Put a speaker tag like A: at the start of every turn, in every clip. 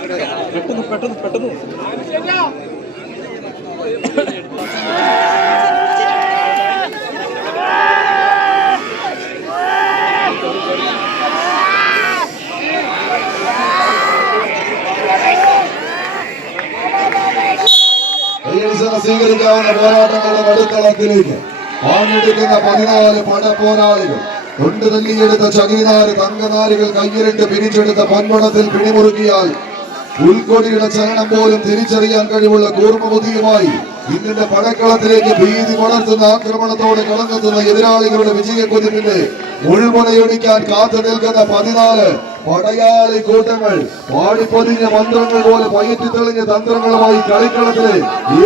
A: പെട്ടെന്ന് പെട്ടെന്ന് പെട്ടെന്ന്.
B: സ്വീകരിക്കാവുന്ന പോരാട്ടങ്ങളുടെ നടുക്കളത്തിലേക്ക് ആഞ്ഞെടുക്കുന്ന പതിനാല് പടപ്പോരാളികൾ. കൊണ്ട് തല്ലിയെടുത്ത ചകിനാര് തങ്കനാരുകൾ കയ്യിലിട്ട് പിരിച്ചെടുത്ത പൊൻപണത്തിൽ പിടിമുറുക്കിയാൽ ഉൾക്കൊടിയുടെ ചലനം പോലും തിരിച്ചറിയാൻ കഴിവുള്ള കൂർമ്മബുദ്ധിയുമായി ഇന്നിന്റെ പടക്കളത്തിലേക്ക് ഭീതി വളർത്തുന്ന ആക്രമണത്തോടെ കടന്നെത്തുന്ന എതിരാളികളുടെ വിജയക്കുതിപ്പിന്റെ മുൾമുനയൊടിക്കാൻ കാത്തു നിൽക്കുന്ന പതിനാല് പടയാളി കൂട്ടങ്ങൾ പാടിപ്പൊതിഞ്ഞ മന്ത്രങ്ങൾ പോലെ പയറ്റി തെളിഞ്ഞ തന്ത്രങ്ങളുമായി കളിക്കളത്തിലെ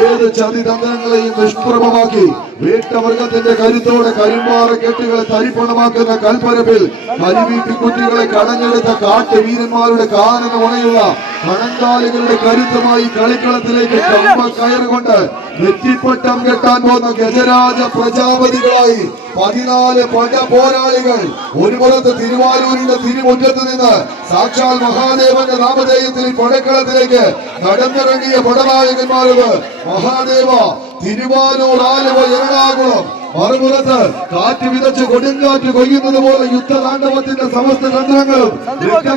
B: ഏത് ചതി തന്ത്രങ്ങളെയും നിഷ്പ്രഭമാക്കി വീട്ടവർഗത്തിന്റെ കരുത്തോടെ കരിമ്പാറ കെട്ടുകളെ തരിപ്പണമാക്കുന്ന കൽപ്പരപ്പിൽ കരിവീട്ടി കുട്ടികളെ കടഞ്ഞെടുത്ത കാട്ടുവീരന്മാരുടെ കാനന ഉണയുള്ള കണങ്കാലികളുടെ കരുത്തുമായി കളിക്കളത്തിലേക്ക് കമ്പ കയറുകൊണ്ട് നെറ്റിപ്പട്ടം കെട്ടാൻ പോകുന്ന ഗജരാജ പ്രജാപതികളായി പതിനാല് പട പോരാളികൾ ഒരു പുറത്ത് തിരുവാരൂരിന്റെ തിരുമുറ്റത്ത് നിന്ന് സാക്ഷാൽ മഹാദേവന്റെ നാമധേയത്തിൽ പടക്കളത്തിലേക്ക് നടന്നിറങ്ങിയ പടനായകന്മാരത് മഹാദേവ തിരുവാരൂർ ആലുവ എറണാകുളം മറുപുറത്ത് കാറ്റ് വിതച്ച് കൊടുങ്കാറ്റ് കൊയ്യുന്നത് പോലെ യുദ്ധതാണ്ഡവത്തിന്റെ സമസ്ത തന്ത്രങ്ങളും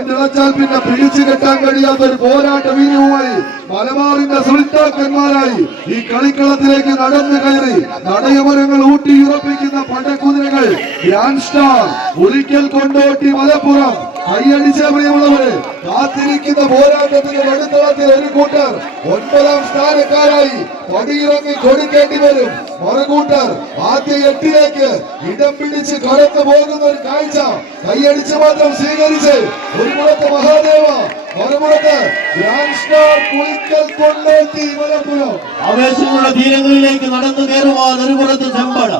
B: തിളച്ചാൽ പിന്നെ പിടിച്ചു കെട്ടാൻ കഴിയാത്ത ഒരു പോരാട്ട വീര്യവുമായി മലബാറിന്റെ സുൽത്താക്കന്മാരായി ഈ കളിക്കളത്തിലേക്ക് നടന്നു കയറി നടയമരങ്ങൾ ഊട്ടി ഉറപ്പിക്കുന്ന പടക്കുതിരകൾ ഗ്രാൻഡ് സ്റ്റാർ ഒരിക്കൽ കൊണ്ടോട്ടി മലപ്പുറം. കൈയടിച്ച പ്രിയമുള്ളവരെ കാത്തിരിക്കുന്ന പോരാട്ടത്തിന്റെ നടുത്തളത്തിൽ ഒരു കൂട്ടർ ഒൻപതാം സ്ഥാനക്കാരായി പടിയിറങ്ങി കൊടുക്കേണ്ടി വരും. മറുകൂട്ടർ ആദ്യ എട്ടിലേക്ക് ഇടം പിടിച്ച് കടന്നു പോകുന്ന ഒരു കാഴ്ച കൈയടിച്ച് മാത്രം സ്വീകരിച്ച് ഒരു പുറത്ത് മഹാദേവ മലപ്പുറം.
C: ആവേശമുള്ള തീരങ്ങളിലേക്ക് നടന്നു കയറുവാൻ ഒരു പുറത്ത് ചെമ്പട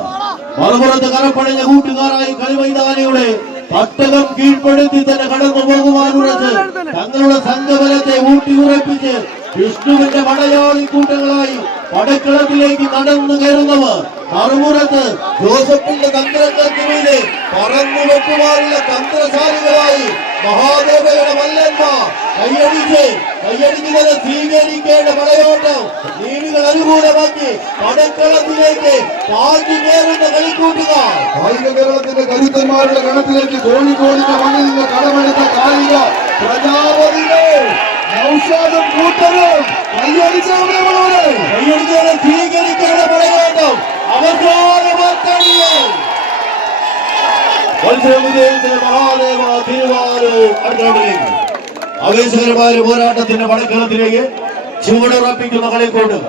C: മറുപുറത്ത് കറപ്പടഞ്ഞ കൂട്ടുകാരായി കളിമൈതാനിയുടെ പട്ടകം കീഴ്പ്പെടുത്തി തന്നെ കടന്നു പോകുവാനുള്ളത് തങ്ങളുടെ സംഘബലത്തെ ഊട്ടി ഉറപ്പിച്ച് വിഷ്ണുവിന്റെ പടയാളി കൂട്ടങ്ങളായി പടക്കളത്തിലേക്ക് നടന്നു കയറുന്നവർ. മറുപുറത്ത് ജോസഫിന്റെ തന്ത്രങ്ങൾക്ക് മീതെ പറന്നു വെട്ടുവാനുള്ള തന്ത്രശാലികളായി മഹാദേവയുടെ മല്ലന്മാർ കൈയടിച്ച് കൈയടിക്കുന്നത് സ്വീകരിക്കേണ്ട പടയോട്ടം നീവികൾ അനുകൂലമാക്കി പടക്കളത്തിലേക്ക് പാഞ്ഞു കയറുന്ന കളിക്കൂട്ടുകാർ.
B: കായിക കേരളത്തിന്റെ കരുത്തന്മാരുടെ ഗണത്തിലേക്ക് കോഴിക്കോടിന്റെ മണ്ണിൽ നിന്ന് കടമെടുത്ത കായിക പ്രജാപതികൾ.
C: സ്വീകരിക്കേണ്ട പടയോട്ടം അവസാനമാക്കണിയേ മത്സരവിജയത്തിന് മഹാദേവ ആവേശകരമായ പോരാട്ടത്തിന്റെ പടക്കളത്തിലേക്ക് ചുവടുറപ്പിക്കുന്ന കളിക്കൂട്ടുക